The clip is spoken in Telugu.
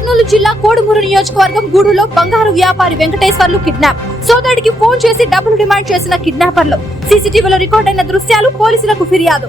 కర్నూలు జిల్లా కోడుమూరు నియోజకవర్గం గూడులో బంగారు వ్యాపారి వెంకటేశ్వర్లు కిడ్నాప్. సోదరుడికి ఫోన్ చేసి డబ్బులు డిమాండ్ చేసిన కిడ్నాపర్లు. సీసీటీవీలో రికార్డైన దృశ్యాలు పోలీసులకు ఫిర్యాదు.